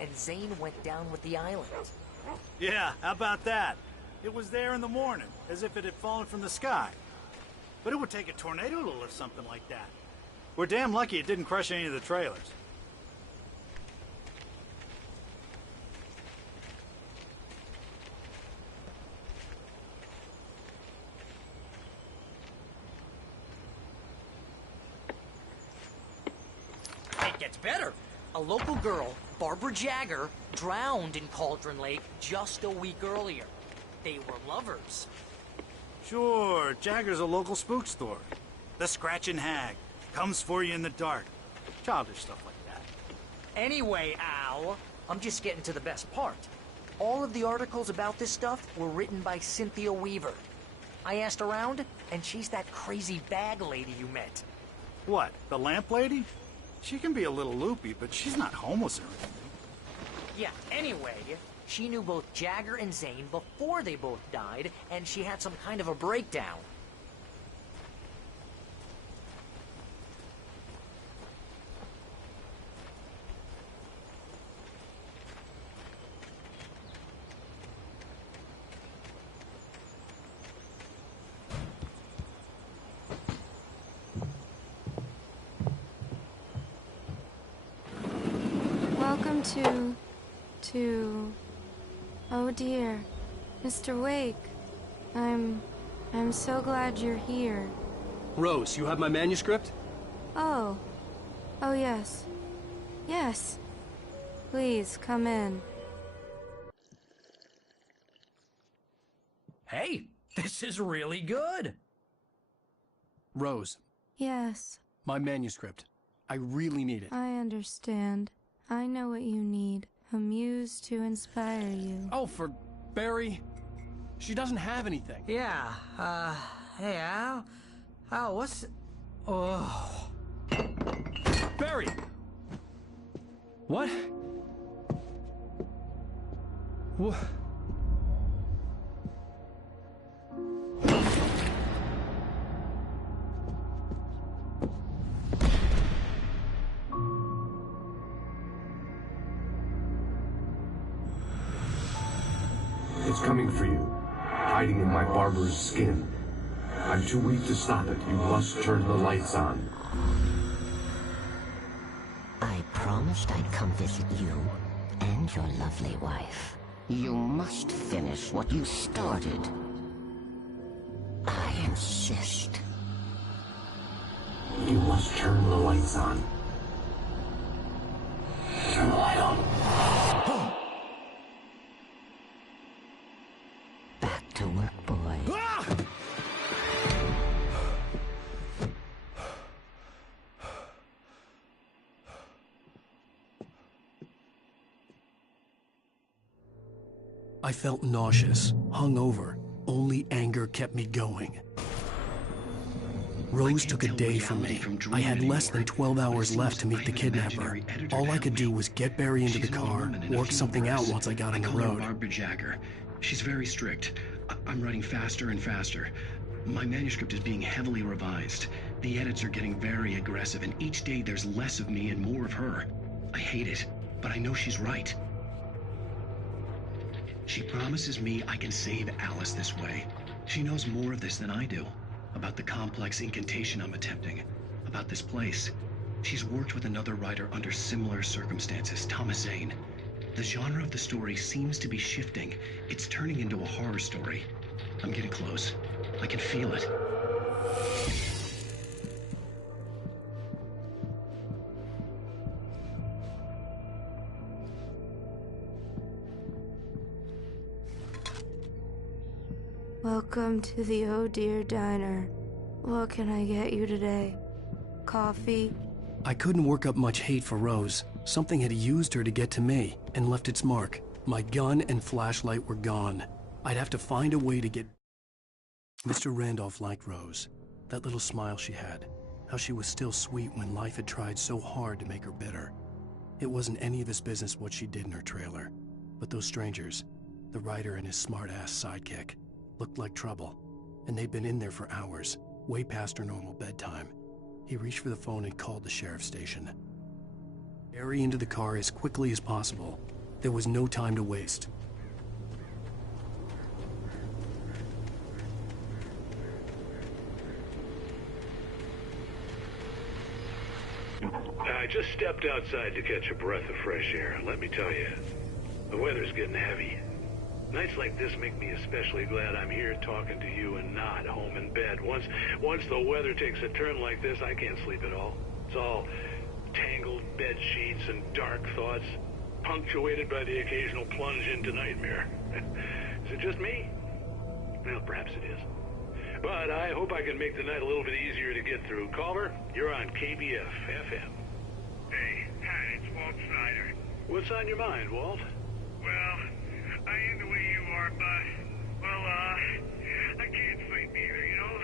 and Zane went down with the island. Yeah, how about that? It was there in the morning, as if it had fallen from the sky. But it would take a tornado to lift something like that. We're damn lucky it didn't crush any of the trailers. It gets better. A local girl, Barbara Jagger, drowned in Cauldron Lake just a week earlier. They were lovers. Sure, Jagger's a local spook story. The Scratching Hag. Comes for you in the dark. Childish stuff like that. Anyway, Al, I'm just getting to the best part. All of the articles about this stuff were written by Cynthia Weaver. I asked around, and she's that crazy bag lady you met. What, the lamp lady? She can be a little loopy, but she's not homeless or anything. Yeah, anyway, she knew both Jagger and Zane before they both died, and she had some kind of a breakdown. Welcome oh dear, Mr. Wake. I'm so glad you're here. Rose, you have my manuscript? Oh yes. Yes. Please, come in. Hey, this is really good. Rose, Yes, my manuscript. I really need it. I understand. I know what you need. A muse to inspire you. Oh, for Barry? She doesn't have anything. Yeah, hey, Al? Al, what's... Oh... Barry! What? What? It's coming for you, hiding in my barber's skin. I'm too weak to stop it. You must turn the lights on. I promised I'd come visit you and your lovely wife. You must finish what you started. I insist. You must turn the lights on. Turn the light on. Back to work, boy. I felt nauseous, hungover. Only anger kept me going. Rose took a day from me. I had less than 12 hours left to meet the kidnapper. All I could do was get Barry into the car, work something out once I got on the road. Barbara Jagger. She's very strict. I'm writing faster and faster. My manuscript is being heavily revised. The edits are getting very aggressive, and each day there's less of me and more of her. I hate it, but I know she's right. She promises me I can save Alice this way. She knows more of this than I do. About the complex incantation I'm attempting. About this place. She's worked with another writer under similar circumstances, Thomas Zane. The genre of the story seems to be shifting. It's turning into a horror story. I'm getting close. I can feel it. Welcome to the Oh Dear Diner. What can I get you today? Coffee? I couldn't work up much hate for Rose. Something had used her to get to me, and left its mark. My gun and flashlight were gone. I'd have to find a way to get... Mr. Randolph liked Rose. That little smile she had. How she was still sweet when life had tried so hard to make her bitter. It wasn't any of his business what she did in her trailer. But those strangers, the writer and his smart-ass sidekick, looked like trouble. And they'd been in there for hours, way past her normal bedtime. He reached for the phone and called the sheriff's station. Barry into the car as quickly as possible. There was no time to waste. I just stepped outside to catch a breath of fresh air. Let me tell you, the weather's getting heavy. Nights like this make me especially glad I'm here talking to you and not home in bed. Once the weather takes a turn like this, I can't sleep at all. It's all tangled bed sheets and dark thoughts, punctuated by the occasional plunge into nightmare. Is it just me? Well, perhaps it is. But I hope I can make the night a little bit easier to get through. Culver, you're on KBF FM. Hey, hi, it's Walt Snyder. What's on your mind, Walt? Well, I ain't the way you are, but, well, I can't sleep either, you know?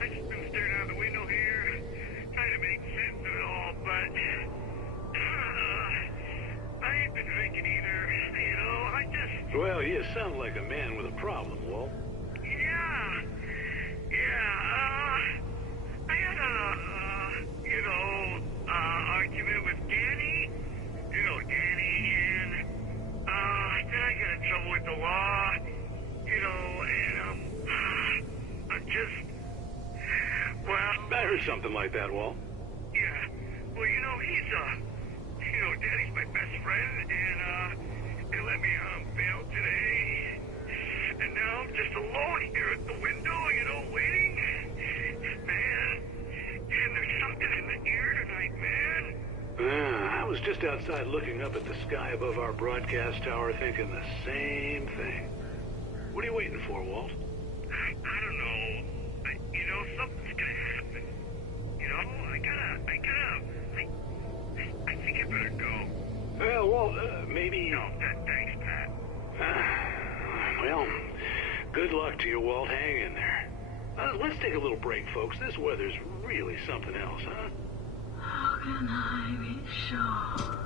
I just been staring out the window here, trying to make sense of it all, but, I ain't been drinking either, you know? I just... Well, you sound like a man with a problem, Walt. I had argument with Danny. You know Danny, and, then I got in trouble with the law, you know, and, I'm just, well... I heard something like that, Walt. Yeah, well, you know, Danny's my best friend, and, they let me on bail today, and now I'm just alone here at the window, you know, waiting. Man, and there's something in the air tonight, man. I was just outside looking up at the sky above our broadcast tower thinking the same thing. What are you waiting for, Walt? I don't know. You know, something's gonna happen. You know, I think I better go. Well, Walt, maybe... No, thanks, Pat. Well, good luck to you, Walt. Hang in there. Let's take a little break, folks. This weather's really something else, huh? How can I be sure?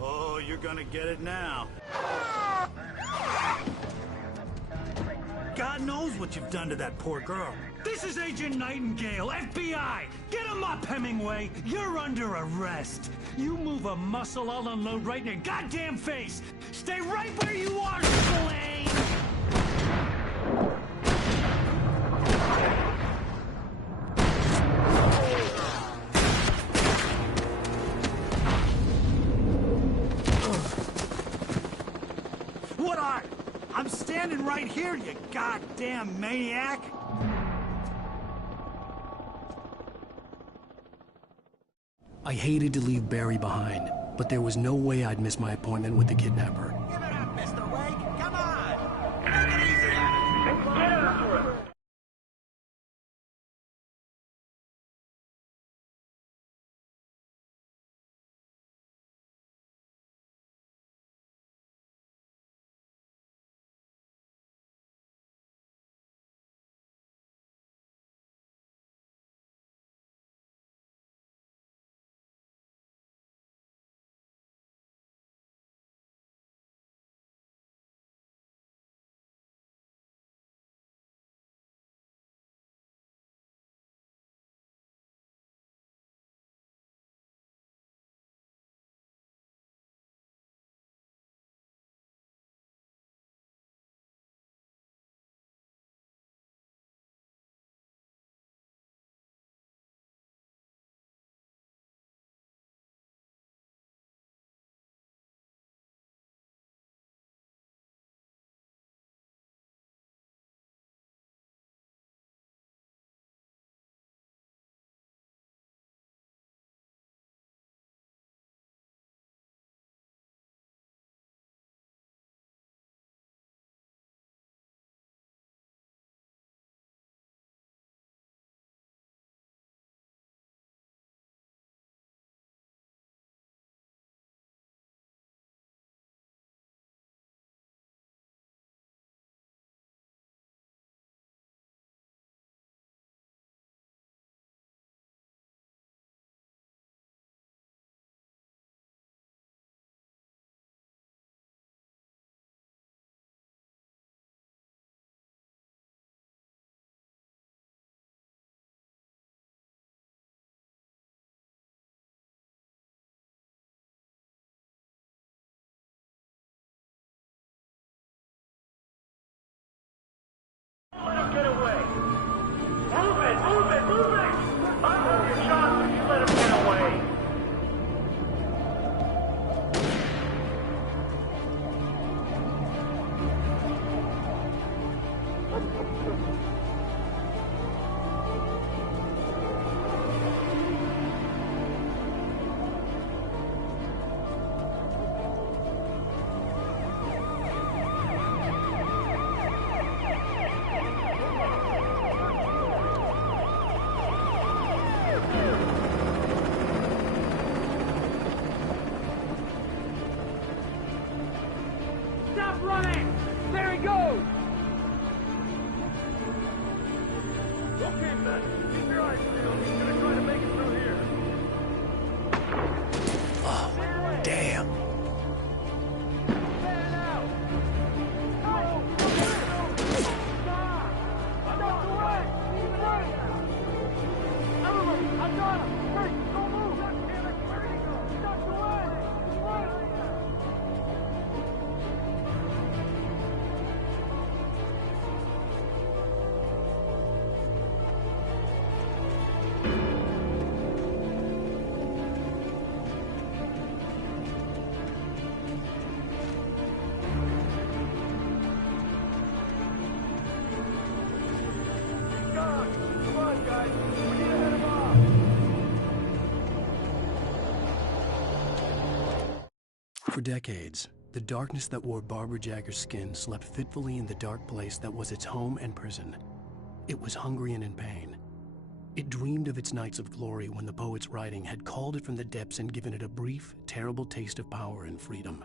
Oh, you're gonna get it now. God knows what you've done to that poor girl. This is Agent Nightingale, FBI! Get him up, Hemingway! You're under arrest! You move a muscle, I'll unload right in your goddamn face! Stay right where you are, Slane! What are? I'm standing right here, you goddamn maniac! I hated to leave Barry behind, but there was no way I'd miss my appointment with the kidnapper. Give it up, Mr. Wake! Come on! Stop running! There he goes! Okay, Ben. Keep your eyes peeled. He's gonna try to make it through here. Oh, damn. Fan out! No! Stop! I'm out the way! Keep it right! Everybody, I got him! Hey, don't move! God damn it! Where did he go? He's out the way! Right! Come on, guys. We need to head him off. For decades, the darkness that wore Barbara Jagger's skin slept fitfully in the dark place that was its home and prison. It was hungry and in pain. It dreamed of its nights of glory when the poet's writing had called it from the depths and given it a brief, terrible taste of power and freedom.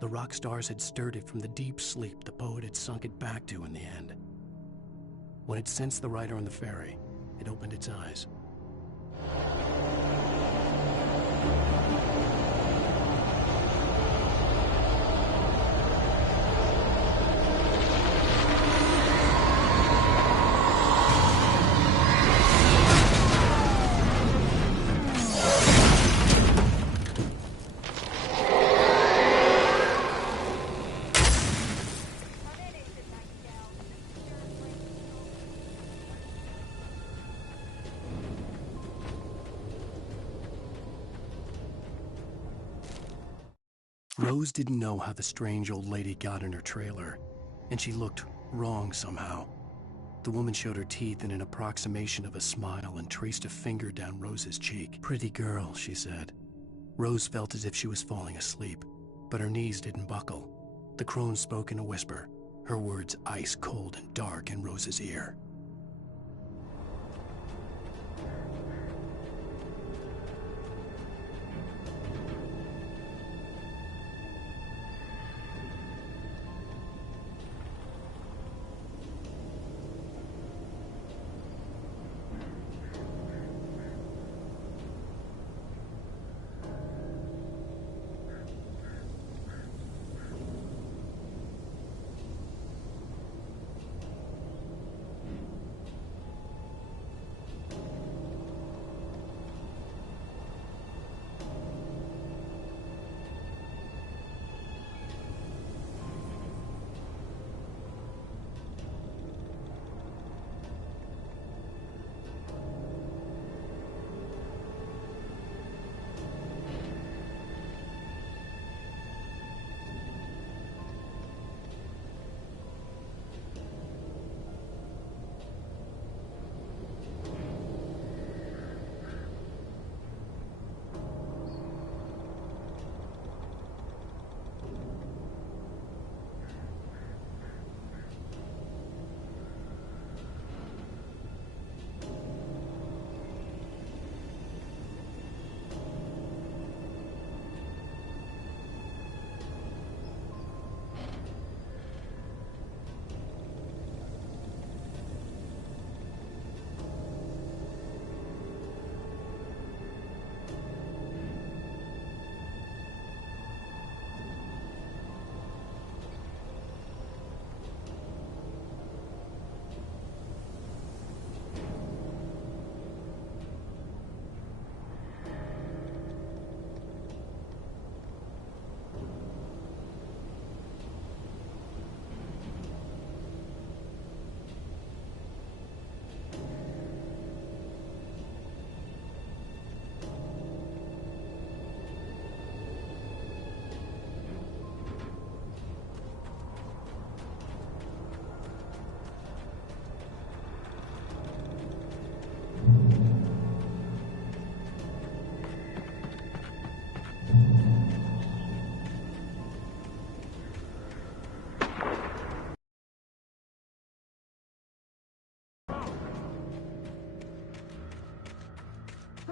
The rock stars had stirred it from the deep sleep the poet had sunk it back to in the end. When it sensed the writer on the ferry, it opened its eyes. Rose didn't know how the strange old lady got in her trailer, and she looked wrong somehow. The woman showed her teeth in an approximation of a smile and traced a finger down Rose's cheek. "Pretty girl," she said. Rose felt as if she was falling asleep, but her knees didn't buckle. The crone spoke in a whisper, her words ice cold and dark in Rose's ear.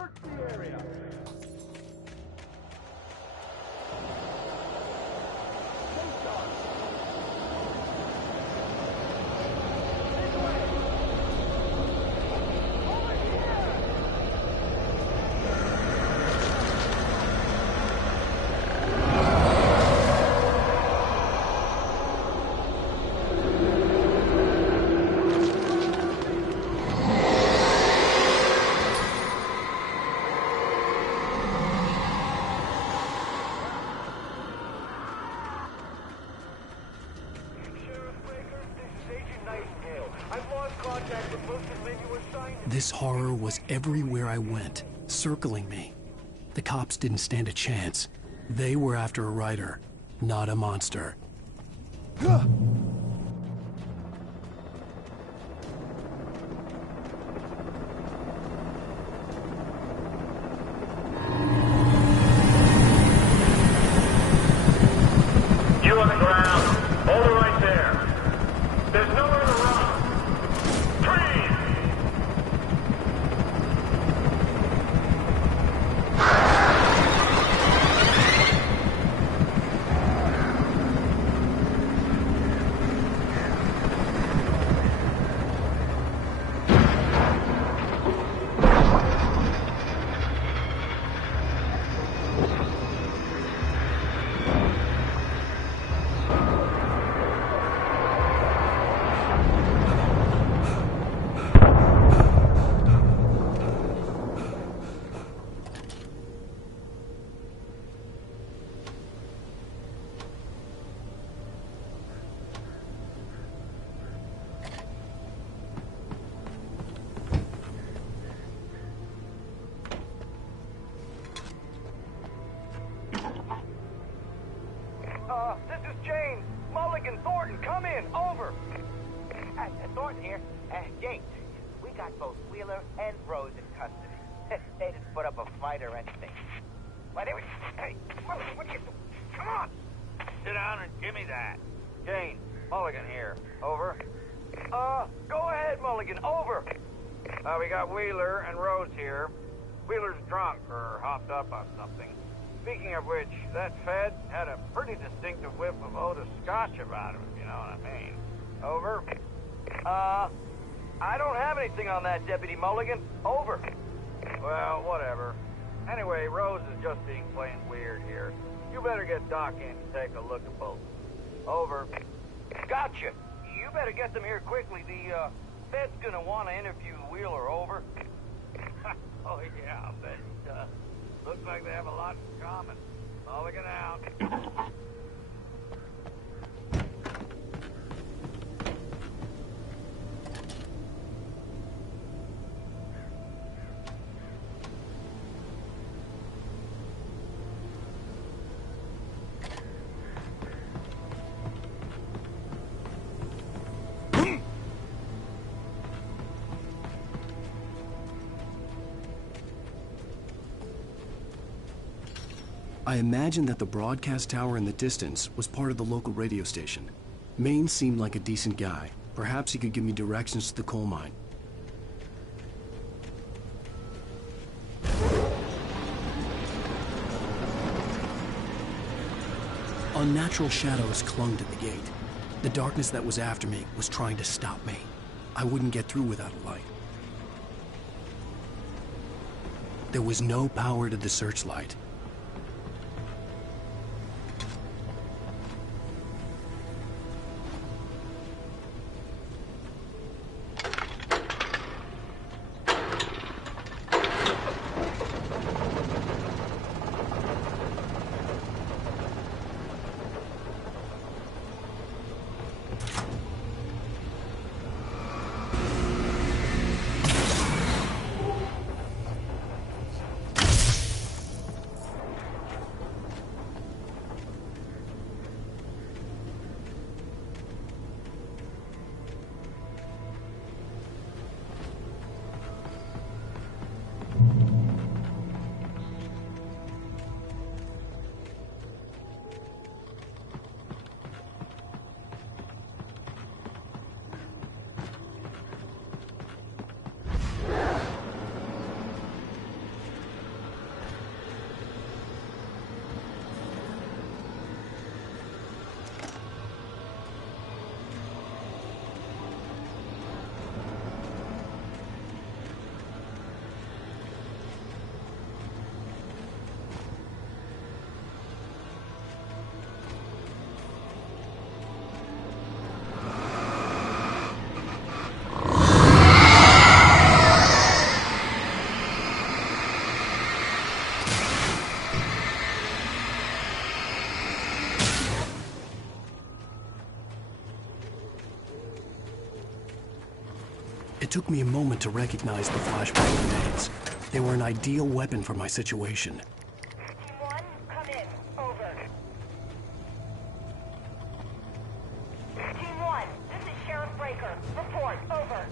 Search the area. This horror was everywhere I went, circling me. The cops didn't stand a chance. They were after a writer, not a monster. You on the ground. Hold it right there. There's nowhere to run. Freeze! This is James. Mulligan, Thornton, come in. Over. Thornton here. James, we got both Wheeler and Rose in custody. They didn't put up a fight or anything. Why, they were... Hey, Mulligan, what are you doing? Come on. Sit down and give me that. James, Mulligan here. Over. Go ahead, Mulligan. Over. We got Wheeler and Rose here. Wheeler's drunk or hopped up on something. Speaking of which, that Fed had a pretty distinctive whiff of Otis Scotch about him, if you know what I mean. Over. I don't have anything on that, Deputy Mulligan. Over. Well, whatever. Anyway, Rose is just being plain weird here. You better get Doc in to take a look at both. Over. Gotcha. You better get them here quickly. The, Fed's gonna want to interview Wheeler. Over. Oh, yeah, I'll bet he does. Looks like they have a lot in common. Mulligan out. I imagined that the broadcast tower in the distance was part of the local radio station. Maine seemed like a decent guy. Perhaps he could give me directions to the coal mine. Unnatural shadows clung to the gate. The darkness that was after me was trying to stop me. I wouldn't get through without a light. There was no power to the searchlight. It took me a moment to recognize the flashbang grenades. They were an ideal weapon for my situation. Team 1, come in. Over. Team 1, this is Sheriff Breaker. Report. Over.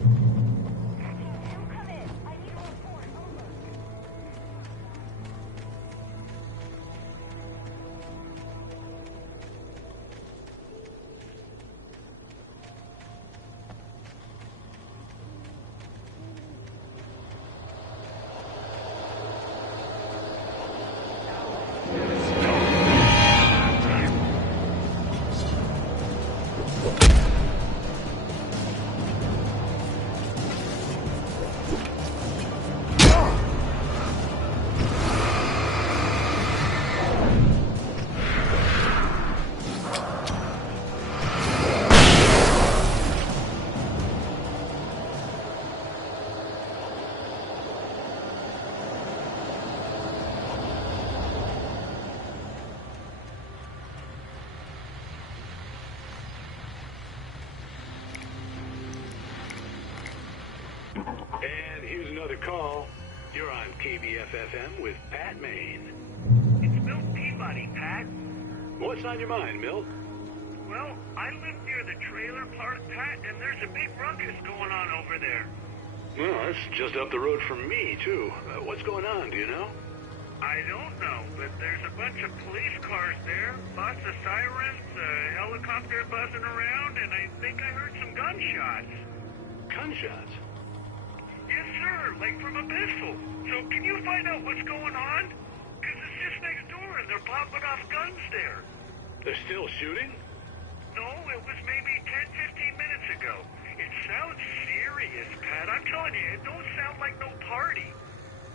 Team 2, come in. I need a report. Over. And here's another call. You're on KBFFM with Pat Maine. It's Milt Peabody, Pat. What's on your mind, Milt? Well, I live near the trailer park, Pat, and there's a big ruckus going on over there. Well, that's just up the road from me, too. What's going on, do you know? I don't know, but there's a bunch of police cars there, lots of sirens, a helicopter buzzing around, and I think I heard some gunshots. Gunshots? Yes, sir, like from a pistol. So can you find out what's going on? Because it's just next door and they're popping off guns there. They're still shooting? No, it was maybe 10, 15 minutes ago. It sounds serious, Pat. I'm telling you, it don't sound like no party.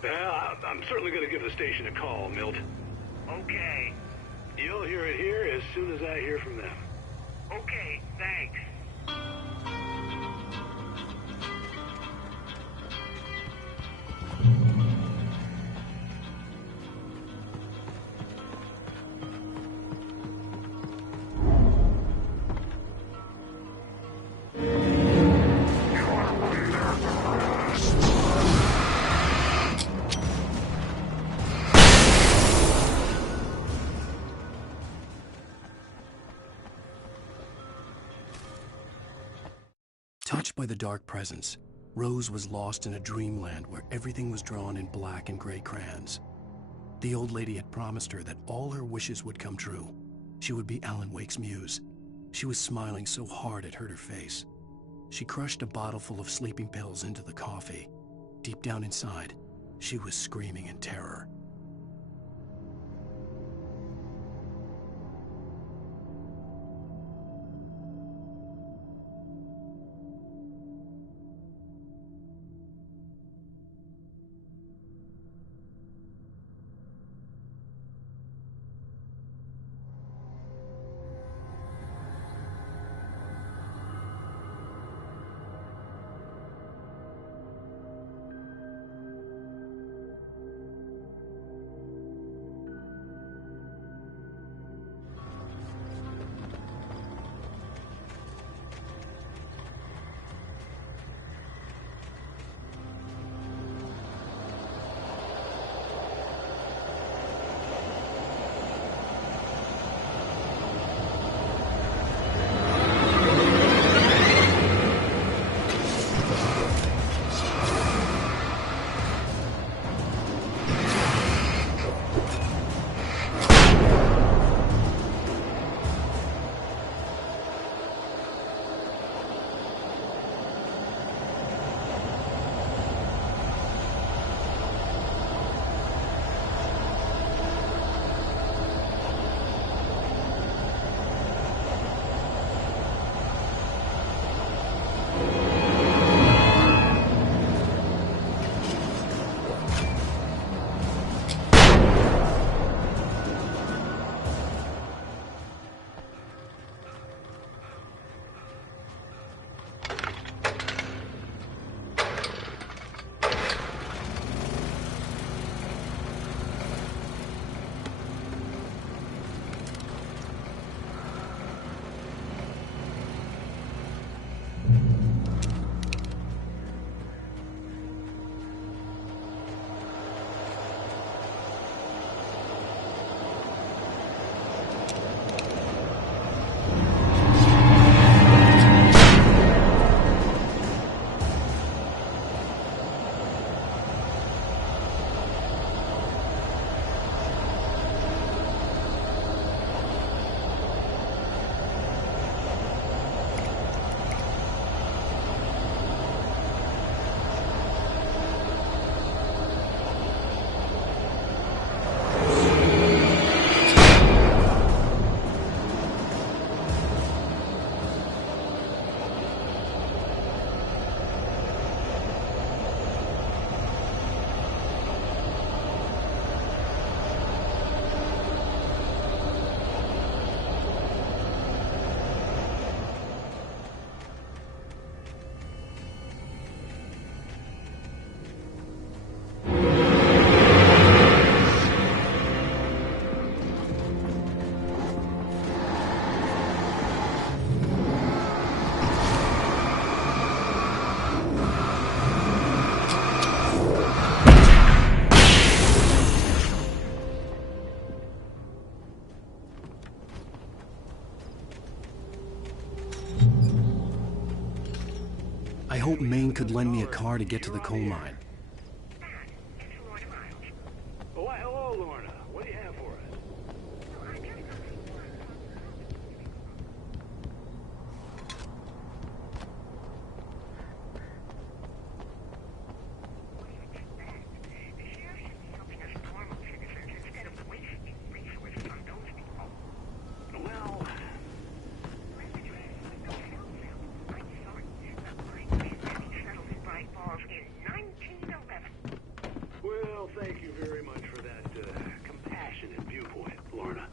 Well, I'm certainly going to give the station a call, Milt. Okay. You'll hear it here as soon as I hear from them. Okay, thanks. Touched by the dark presence, Rose was lost in a dreamland where everything was drawn in black and gray crayons. The old lady had promised her that all her wishes would come true. She would be Alan Wake's muse. She was smiling so hard it hurt her face. She crushed a bottle full of sleeping pills into the coffee. Deep down inside, she was screaming in terror. hoped Maine could lend me a car to get to the coal mine. Oh, why, hello, Lorna. What do you have for us? Well, well, thank you very much for that compassionate viewpoint, Lorna.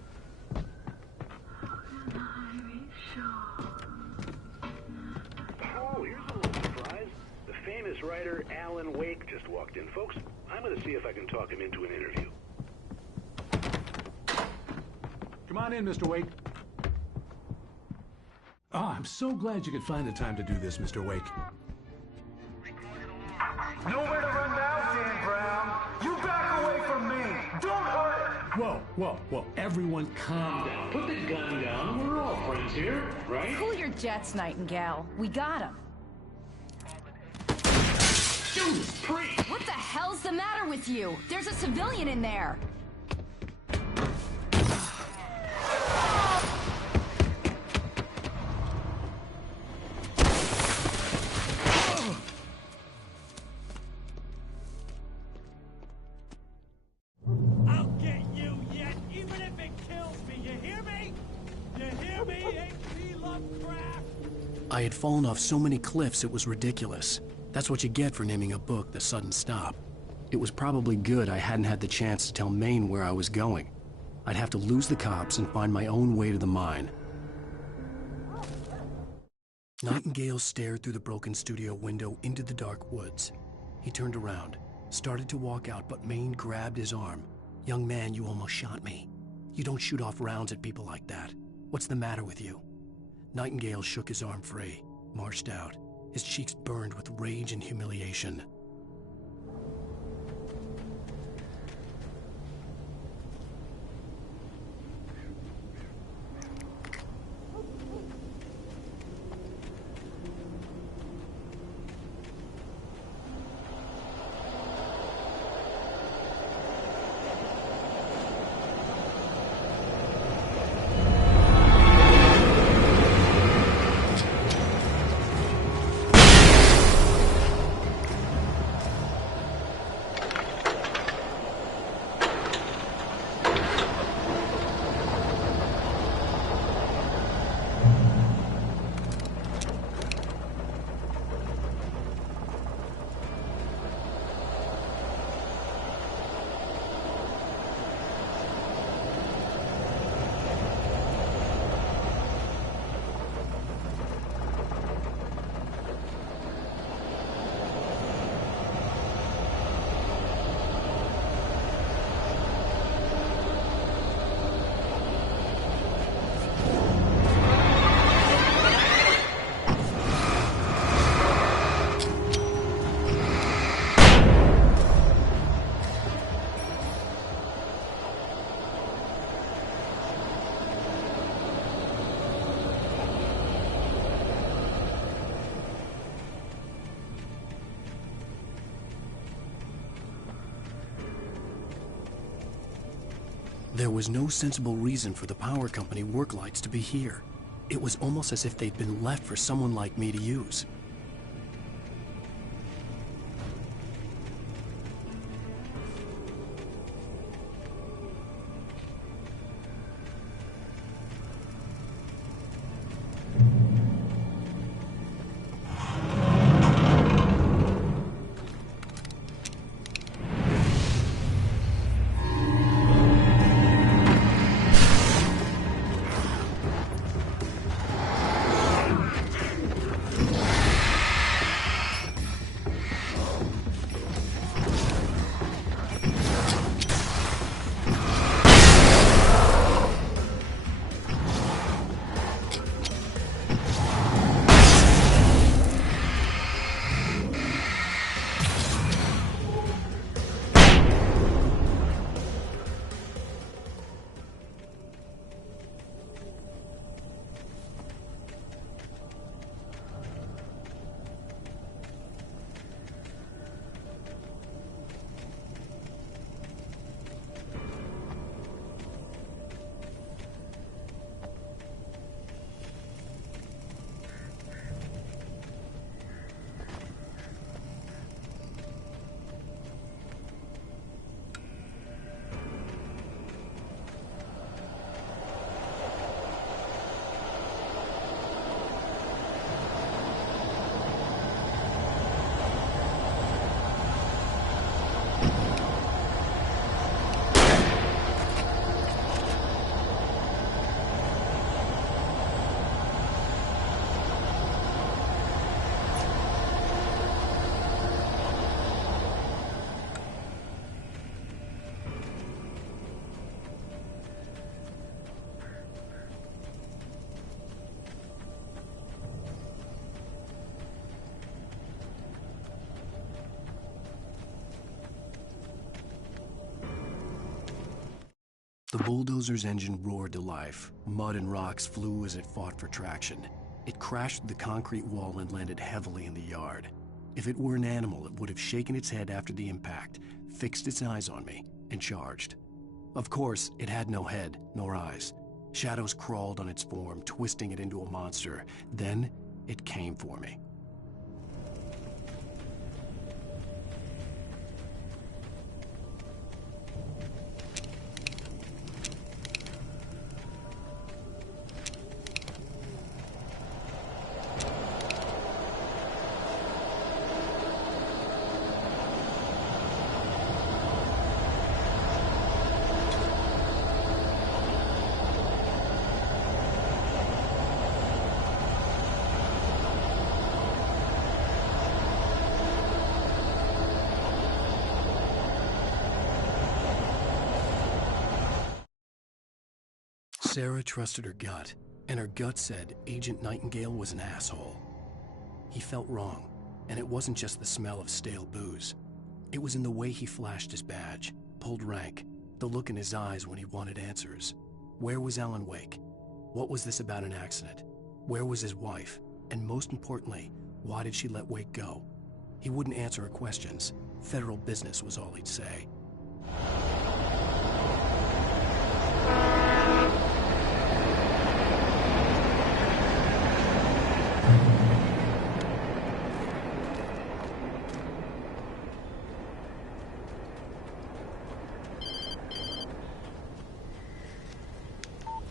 Oh, here's a little surprise. The famous writer Alan Wake just walked in. Folks, I'm going to see if I can talk him into an interview. Come on in, Mr. Wake. Oh, I'm so glad you could find the time to do this, Mr. Wake. Nowhere to run now, Dan Brown. You back away from me. Don't hurt her. Whoa, whoa, whoa. Everyone calm down. Put the gun down. We're all friends here, right? Cool your jets, Nightingale. We got him. Judas Priest! What the hell's the matter with you? There's a civilian in there. I'll get you yet, even if it kills me. You hear me? You hear me, H.P. Lovecraft? I had fallen off so many cliffs it was ridiculous. That's what you get for naming a book The Sudden Stop. It was probably good I hadn't had the chance to tell Maine where I was going. I'd have to lose the cops and find my own way to the mine. Nightingale stared through the broken studio window into the dark woods. He turned around, started to walk out, but Maine grabbed his arm. "Young man, you almost shot me. You don't shoot off rounds at people like that. What's the matter with you?" Nightingale shook his arm free, marched out. His cheeks burned with rage and humiliation. There was no sensible reason for the power company work lights to be here. It was almost as if they'd been left for someone like me to use. The bulldozer's engine roared to life. Mud and rocks flew as it fought for traction. It crashed through the concrete wall and landed heavily in the yard. If it were an animal, it would have shaken its head after the impact, fixed its eyes on me, and charged. Of course, it had no head, nor eyes. Shadows crawled on its form, twisting it into a monster. Then, it came for me. Sarah trusted her gut, and her gut said Agent Nightingale was an asshole. He felt wrong, and it wasn't just the smell of stale booze. It was in the way he flashed his badge, pulled rank, the look in his eyes when he wanted answers. Where was Alan Wake? What was this about an accident? Where was his wife? And most importantly, why did she let Wake go? He wouldn't answer her questions. Federal business was all he'd say.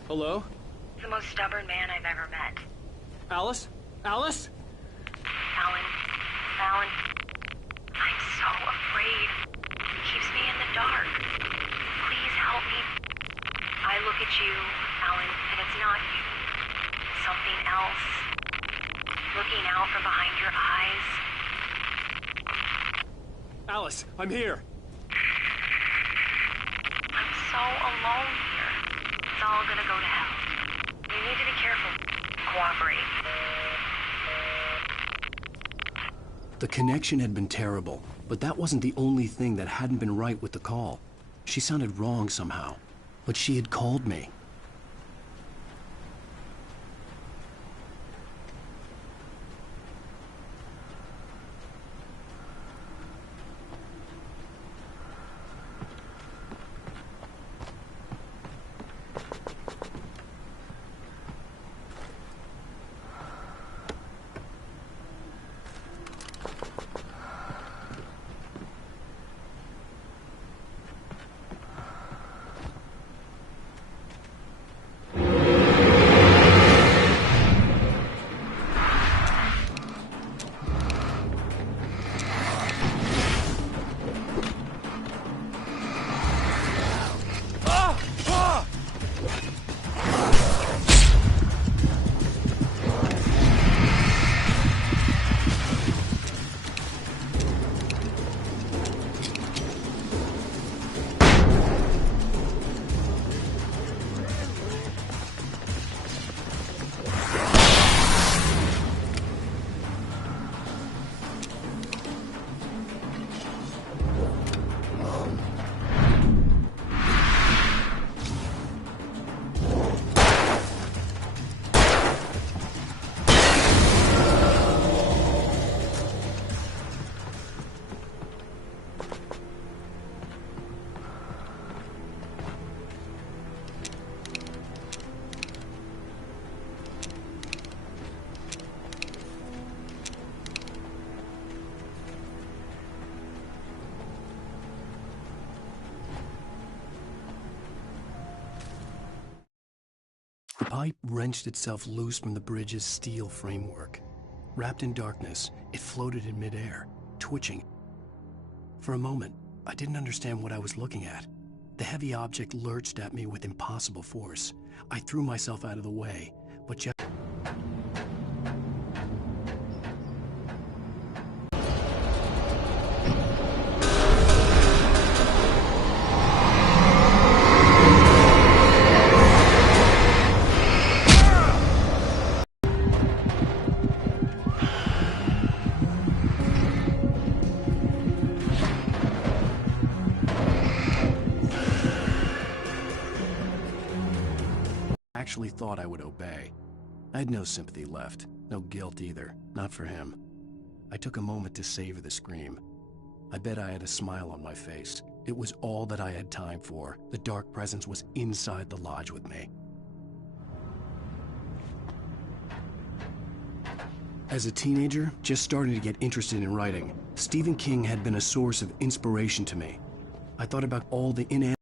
Hello? The most stubborn man I've ever met. Alice? Alice? Alan, I'm so afraid. He keeps me in the dark. Please help me. I look at you, Alan, and it's not you. Something else. Looking out from behind your eyes. Alice, I'm here. I'm so alone here. It's all gonna go to hell. You need to be careful. Cooperate. The connection had been terrible, but that wasn't the only thing that hadn't been right with the call. She sounded wrong somehow, but she had called me. The pipe wrenched itself loose from the bridge's steel framework. Wrapped in darkness, it floated in midair, twitching. For a moment, I didn't understand what I was looking at. The heavy object lurched at me with impossible force. I threw myself out of the way, but just... actually thought I would obey. I had no sympathy left, no guilt either, not for him. I took a moment to savor the scream. I bet I had a smile on my face. It was all that I had time for. The dark presence was inside the lodge with me. As a teenager, just starting to get interested in writing, Stephen King had been a source of inspiration to me. I thought about all the inanimate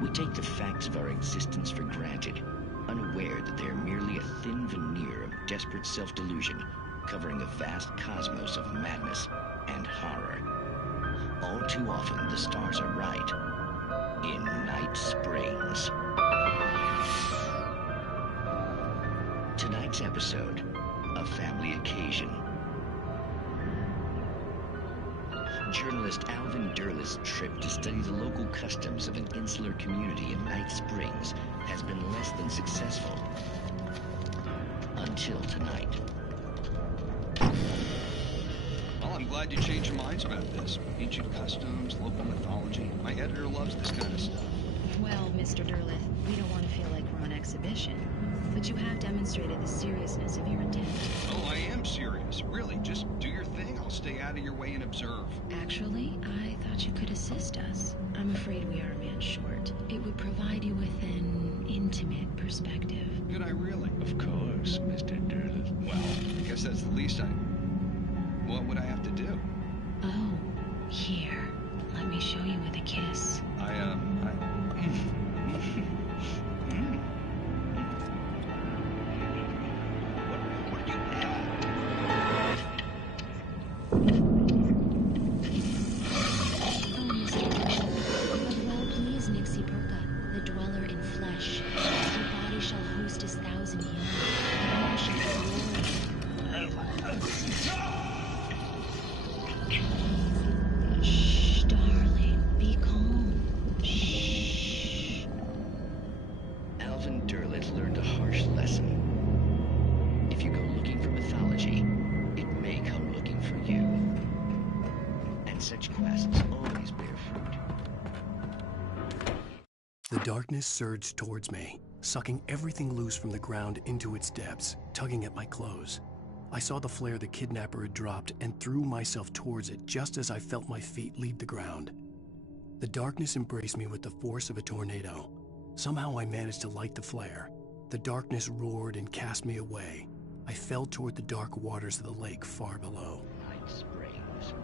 We take the facts of our existence for granted, unaware that they are merely a thin veneer of desperate self-delusion, covering a vast cosmos of madness and horror. All too often, the stars are right. In Night Springs. Tonight's episode, A Family Occasion. Journalist Alvin Derleth's trip to study the local customs of an insular community in Night Springs has been less than successful. Until tonight. Well, I'm glad you changed your minds about this. Ancient customs, local mythology. My editor loves this kind of stuff. Well, Mr. Derleth, we don't want to feel like we're on exhibition, but you have demonstrated the seriousness of your intent. Oh, I am serious. Really, just do your thing. I'll stay out of your way and observe. Actually, I thought you could assist us. I'm afraid we are a man short. It would provide you with an intimate perspective. Could I really? Of course, Mr. Derleth. Well, I guess that's the least I... What would I have to do? Oh, here. Let me show you with a kiss. The darkness surged towards me, sucking everything loose from the ground into its depths, tugging at my clothes. I saw the flare the kidnapper had dropped and threw myself towards it just as I felt my feet leave the ground. The darkness embraced me with the force of a tornado. Somehow I managed to light the flare. The darkness roared and cast me away. I fell toward the dark waters of the lake far below. Night Springs.